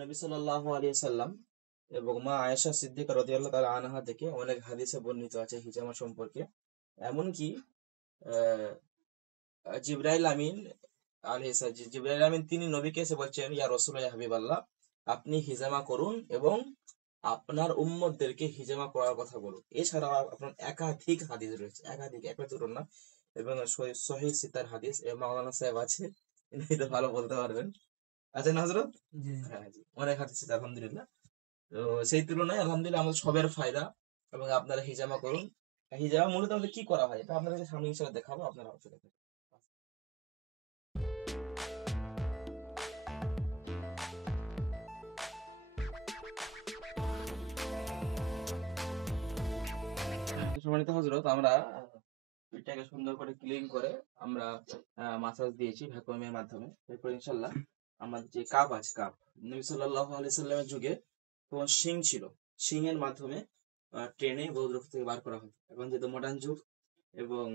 নবী সাল্লাল্লাহু আলাইহি সাল্লাম এবং মা আয়েশা সিদ্দিকা রাদিয়াল্লাহু তাআলা আনহা থেকে অনেক হাদিসে বর্ণিত আছে হিজামা সম্পর্কে। এমনকি আহ, জিবরাইল আমিন জিবরাইল আমিন তিনি নবীকে এসে বলছেন, ইয়া রাসূলুল্লাহ, ইয়া হাবিবাল্লাহ, আপনি হিজামা করুন এবং আপনার উম্মতদেরকে হিজামা করার কথা বলুন। এছাড়াও আপনার একাধিক হাদিস রয়েছে, একাধিক, একটা দুটো না। এবং সহিহ সিতার হাদিস মাওলানা সাহেব আছে, তিনি তো ভালো বলতে পারবেন। আচ্ছা না হযরত? জি হ্যাঁ জি, অনেক হাদিস আছে আলহামদুলিল্লাহ। তো সেই তুলনায় আলহামদুলিল্লাহ আমাদের সবের ফায়দা। এবং আপনারা হিজামা করুন। হিজামা মূলত আমাদের কি করা হয় এটা আপনাদের সামনে ইনশাআল্লাহ দেখাবো, আপনারা অবশ্যই দেখেন। সম্মানিত হযরত, আমরা এটাকে সুন্দর করে ক্লিন করে আমরা মাসাজ দিয়েছি ভ্যাকুয়ামের মাধ্যমে। এরপর ইনশাল্লাহ আমাদের যে কাপ আছে, কাপ নবী সাল্লাল্লাহু আলাইহি সাল্লামের যুগে তখন শিং ছিল, শিং এর মাধ্যমে ট্রেনে বহু দূর থেকে বার করা হতো। এখন যেহেতু মডার্ন যুগ এবং